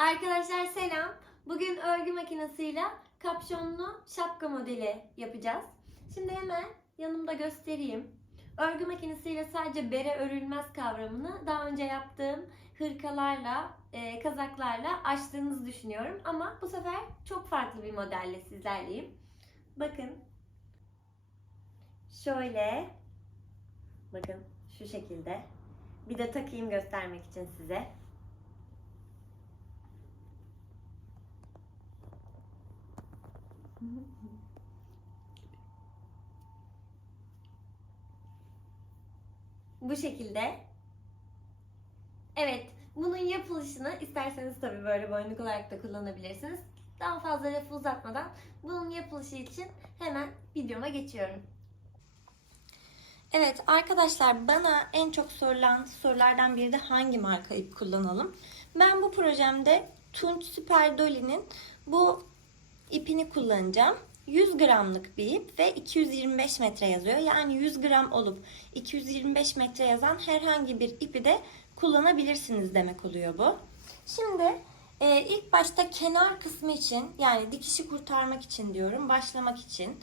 Arkadaşlar selam. Bugün örgü makinesiyle kapşonlu şapka modeli yapacağız. Şimdi hemen yanımda göstereyim. Örgü makinesiyle sadece bere örülmez kavramını daha önce yaptığım hırkalarla, e, kazaklarla açtığınızı düşünüyorum. Ama bu sefer çok farklı bir modelle sizlerleyim. Bakın. Şöyle. Bakın şu şekilde. Bir de takayım göstermek için size. Bu şekilde. Evet, bunun yapılışını isterseniz tabii böyle boynluk olarak da kullanabilirsiniz. Daha fazla lafı uzatmadan bunun yapılışı için hemen videoma geçiyorum. Evet arkadaşlar bana en çok sorulan sorulardan biri de hangi marka ip kullanalım? Ben bu projemde Tunç Super Dolly'nin bu ipini kullanacağım. 100 gramlık bir ip ve 225 metre yazıyor. Yani 100 gram olup 225 metre yazan herhangi bir ipi de kullanabilirsiniz demek oluyor bu. Şimdi e, ilk başta kenar kısmı için yani dikişi kurtarmak için diyorum başlamak için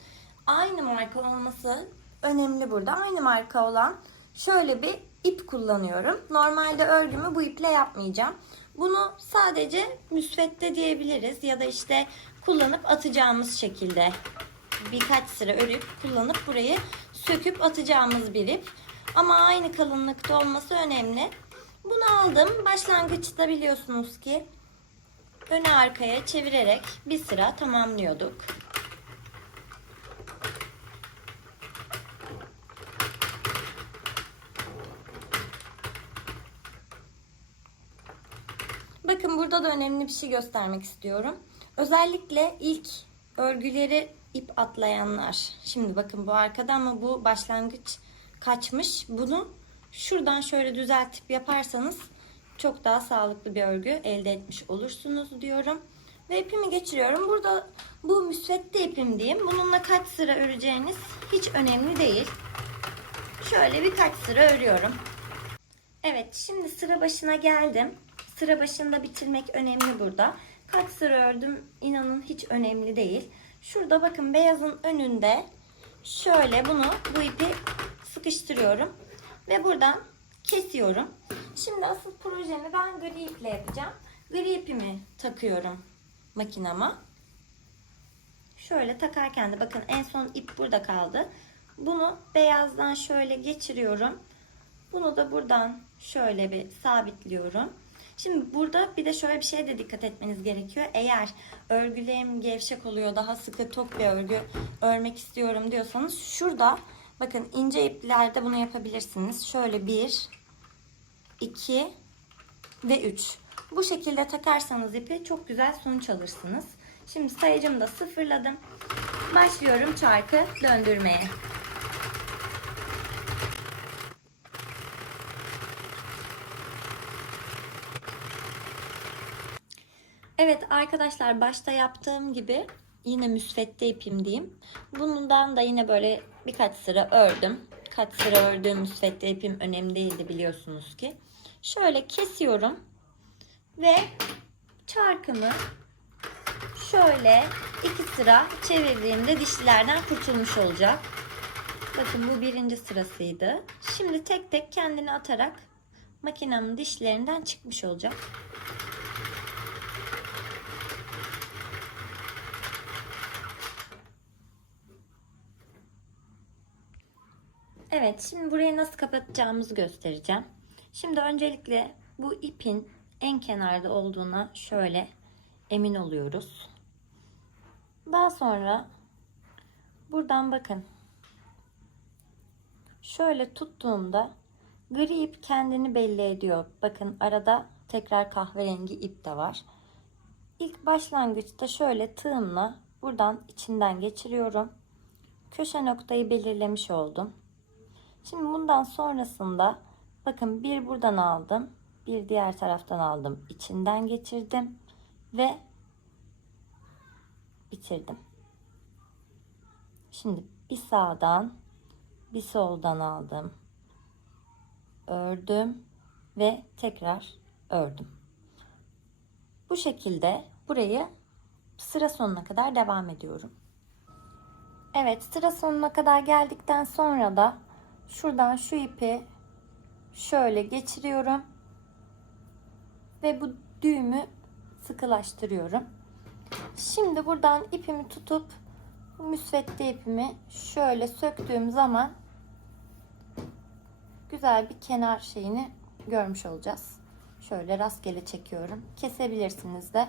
aynı marka olması önemli burada. Aynı marka olan şöyle bir ip kullanıyorum. Normalde örgümü bu iple yapmayacağım. Bunu sadece müsvedde diyebiliriz ya da işte kullanıp atacağımız şekilde birkaç sıra örüp kullanıp burayı söküp atacağımız bir ip. Ama aynı kalınlıkta olması önemli. Bunu aldım. Başlangıçta biliyorsunuz ki öne arkaya çevirerek bir sıra tamamlıyorduk. Bakın burada da önemli bir şey göstermek istiyorum. Özellikle ilk örgüleri ip atlayanlar. Şimdi bakın bu arkada ama bu başlangıç kaçmış. Bunu şuradan şöyle düzeltip yaparsanız çok daha sağlıklı bir örgü elde etmiş olursunuz diyorum. Ve ipimi geçiriyorum. Burada bu müsvedde ipim diyeyim. Bununla kaç sıra öreceğiniz hiç önemli değil. Şöyle birkaç sıra örüyorum. Evet şimdi sıra başına geldim. Sıra başında bitirmek önemli burada. Kaç sıra ördüm inanın hiç önemli değil. Şurada bakın beyazın önünde şöyle bunu bu ipi sıkıştırıyorum. Ve buradan kesiyorum. Şimdi asıl projemi ben gri iple yapacağım. Gri ipimi takıyorum makinama. Şöyle takarken de bakın en son ip burada kaldı. Bunu beyazdan şöyle geçiriyorum. Bunu da buradan şöyle bir sabitliyorum. Şimdi burada bir de şöyle bir şeye de dikkat etmeniz gerekiyor. Eğer örgülerim gevşek oluyor, daha sıkı tok bir örgü örmek istiyorum diyorsanız şurada bakın ince iplerde bunu yapabilirsiniz. Şöyle bir, iki ve üç. Bu şekilde takarsanız ipi çok güzel sonuç alırsınız. Şimdi sayıcımı da sıfırladım. Başlıyorum çarkı döndürmeye. Evet arkadaşlar başta yaptığım gibi yine müsvedde ipim diyeyim. Bundan da yine böyle birkaç sıra ördüm. Kaç sıra ördüğüm müsvedde ipim önemli değildi biliyorsunuz ki. Şöyle kesiyorum ve çarkımı şöyle iki sıra çevirdiğimde dişlilerden kurtulmuş olacak. Bakın bu birinci sırasıydı. Şimdi tek tek kendini atarak makinemin dişlerinden çıkmış olacak. Evet, şimdi burayı nasıl kapatacağımızı göstereceğim. Şimdi öncelikle bu ipin en kenarda olduğuna şöyle emin oluyoruz. Daha sonra buradan bakın. Şöyle tuttuğumda gri ip kendini belli ediyor. Bakın arada tekrar kahverengi ip de var. İlk başlangıçta şöyle tığımla buradan içinden geçiriyorum. Köşe noktayı belirlemiş oldum. Şimdi bundan sonrasında bakın bir buradan aldım. Bir diğer taraftan aldım. içinden geçirdim. Ve bitirdim. Şimdi bir sağdan bir soldan aldım. Ördüm ve tekrar ördüm. Bu şekilde burayı sıra sonuna kadar devam ediyorum. Evet sıra sonuna kadar geldikten sonra da şuradan şu ipi şöyle geçiriyorum ve bu düğümü sıkılaştırıyorum. Şimdi buradan ipimi tutup müsvedde ipimi şöyle söktüğüm zaman güzel bir kenar şeyini görmüş olacağız. Şöyle rastgele çekiyorum. Kesebilirsiniz de.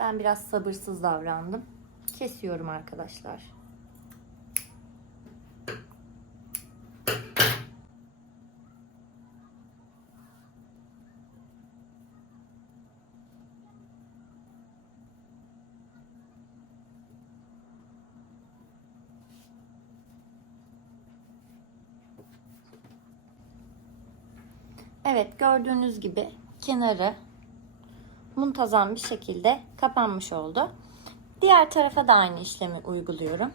Ben biraz sabırsız davrandım. Kesiyorum arkadaşlar. Evet gördüğünüz gibi kenarı muntazam bir şekilde kapanmış oldu. Diğer tarafa da aynı işlemi uyguluyorum.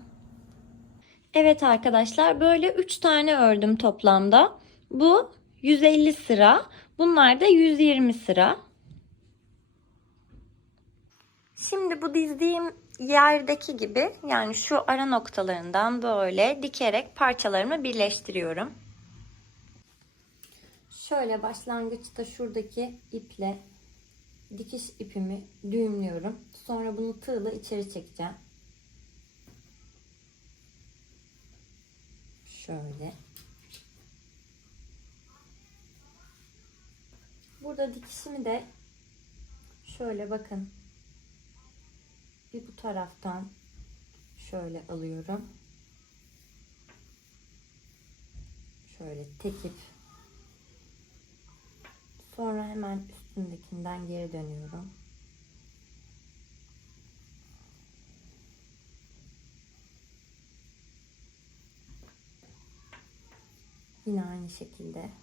Evet arkadaşlar böyle 3 tane ördüm toplamda. Bu 150 sıra. Bunlar da 120 sıra. Şimdi bu dizdiğim yerdeki gibi yani şu ara noktalarından böyle dikerek parçalarımı birleştiriyorum. Şöyle başlangıçta şuradaki iple dikiş ipimi düğümlüyorum. Sonra bunu tığla içeri çekeceğim. Şöyle. Burada dikişimi de şöyle bakın. Bir bu taraftan şöyle alıyorum. Şöyle tekip Sonra hemen üstündekinden geri dönüyorum. Yine aynı şekilde.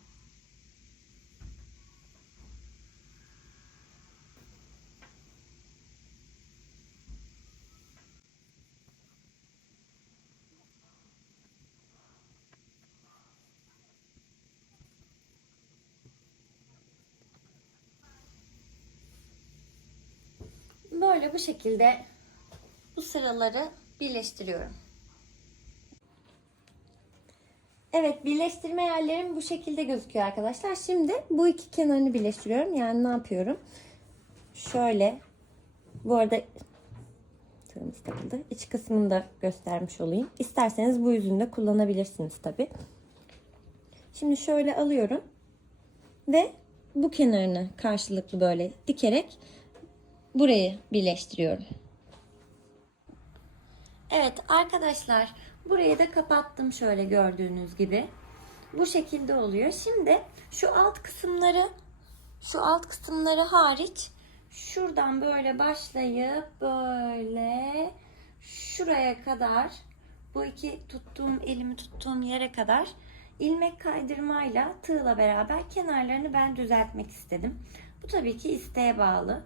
Böyle bu şekilde bu sıraları birleştiriyorum. Evet birleştirme yerlerim bu şekilde gözüküyor arkadaşlar. Şimdi bu iki kenarını birleştiriyorum. Yani ne yapıyorum? Şöyle bu arada tığımız takıldı. İç kısmını da göstermiş olayım. İsterseniz bu yüzünde kullanabilirsiniz tabi. Şimdi şöyle alıyorum ve bu kenarını karşılıklı böyle dikerek burayı birleştiriyorum. Evet arkadaşlar burayı da kapattım şöyle gördüğünüz gibi. Bu şekilde oluyor. Şimdi şu alt kısımları şu alt kısımları hariç şuradan böyle başlayıp böyle şuraya kadar bu iki tuttuğum elimi tuttuğum yere kadar ilmek kaydırmayla tığla beraber kenarlarını ben düzeltmek istedim. Bu tabii ki isteğe bağlı.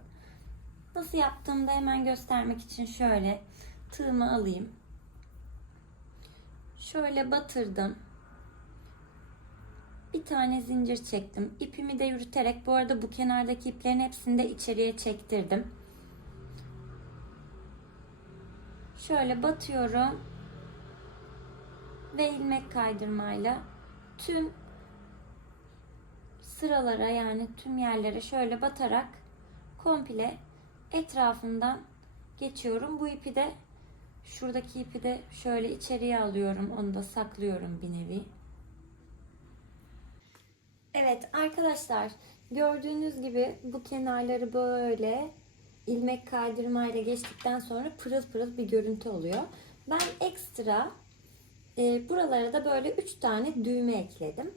Nasıl yaptığımı da hemen göstermek için şöyle tığımı alayım. Şöyle batırdım. Bir tane zincir çektim. İpimi de yürüterek bu arada bu kenardaki iplerin hepsini de içeriye çektirdim. Şöyle batıyorum. Ve ilmek kaydırmayla tüm sıralara yani tüm yerlere şöyle batarak komple etrafından geçiyorum. Bu ipi de şuradaki ipi de şöyle içeriye alıyorum. Onu da saklıyorum bir nevi. Evet arkadaşlar gördüğünüz gibi bu kenarları böyle ilmek kaydırmayla geçtikten sonra pırıl pırıl bir görüntü oluyor. Ben ekstra e, buralara da böyle 3 tane düğme ekledim.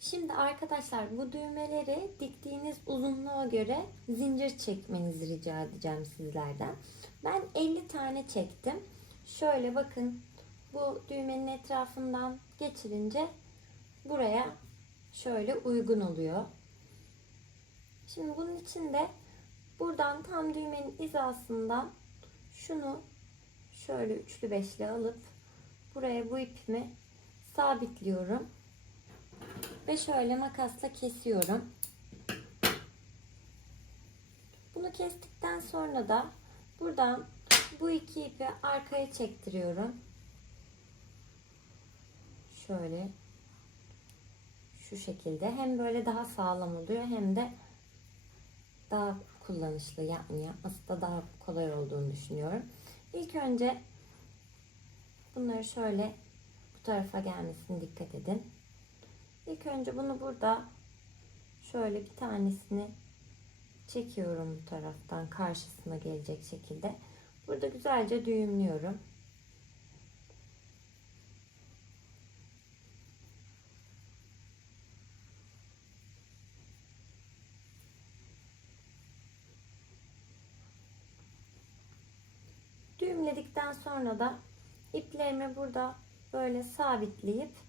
Şimdi arkadaşlar bu düğmeleri diktiğiniz uzunluğa göre zincir çekmenizi rica edeceğim sizlerden. Ben 50 tane çektim. Şöyle bakın bu düğmenin etrafından geçirince buraya şöyle uygun oluyor. Şimdi bunun için de buradan tam düğmenin hizasından şunu şöyle üçlü beşli alıp buraya bu ipimi sabitliyorum. Ve şöyle makasla kesiyorum. Bunu kestikten sonra da buradan bu iki ipi arkaya çektiriyorum. Şöyle şu şekilde hem böyle daha sağlam oluyor hem de daha kullanışlı yani yapması da daha kolay olduğunu düşünüyorum. İlk önce bunları şöyle bu tarafa gelmesine dikkat edin. İlk önce bunu burada şöyle bir tanesini çekiyorum bu taraftan karşısına gelecek şekilde. Burada güzelce düğümlüyorum. Düğümledikten sonra da iplerimi burada böyle sabitleyip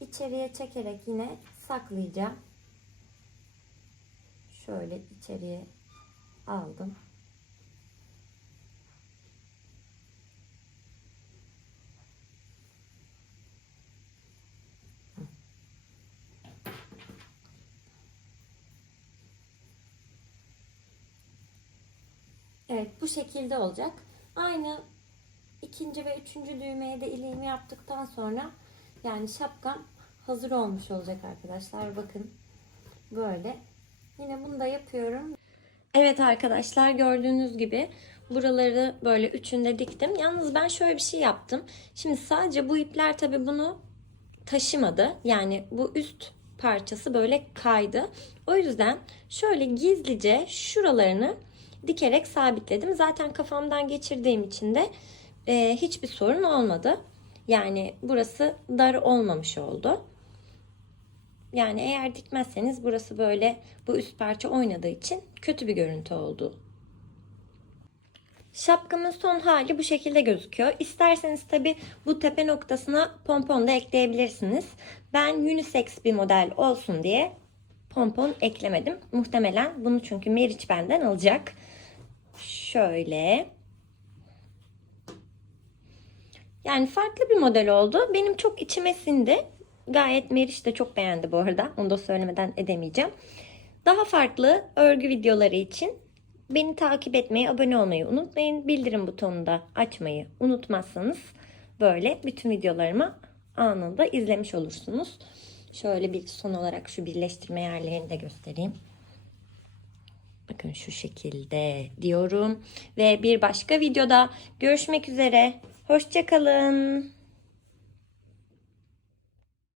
içeriye çekerek yine saklayacağım. Şöyle içeriye aldım. Evet bu şekilde olacak. Aynı ikinci ve üçüncü düğmeye de iliğimi yaptıktan sonra yani şapkam hazır olmuş olacak arkadaşlar. Bakın böyle. Yine bunu da yapıyorum. Evet arkadaşlar gördüğünüz gibi buraları böyle üçünde diktim. Yalnız ben şöyle bir şey yaptım. Şimdi sadece bu ipler tabi bunu taşımadı. Yani bu üst parçası böyle kaydı. O yüzden şöyle gizlice şuralarını dikerek sabitledim. Zaten kafamdan geçirdiğim için de e, hiçbir sorun olmadı. Yani burası dar olmamış oldu. Yani eğer dikmezseniz burası böyle bu üst parça oynadığı için kötü bir görüntü oldu. Şapkamın son hali bu şekilde gözüküyor. İsterseniz tabi bu tepe noktasına pompon da ekleyebilirsiniz. Ben unisex bir model olsun diye pompon eklemedim. Muhtemelen bunu çünkü Meriç benden alacak. Şöyle. Yani farklı bir model oldu. Benim çok içime sindi. Gayet Meriç de çok beğendi bu arada. Onu da söylemeden edemeyeceğim. Daha farklı örgü videoları için beni takip etmeyi, abone olmayı unutmayın. Bildirim butonunu da açmayı unutmazsanız böyle bütün videolarımı anında izlemiş olursunuz. Şöyle bir son olarak şu birleştirme yerlerini de göstereyim. Bakın şu şekilde diyorum. Ve bir başka videoda görüşmek üzere. Hoşçakalın.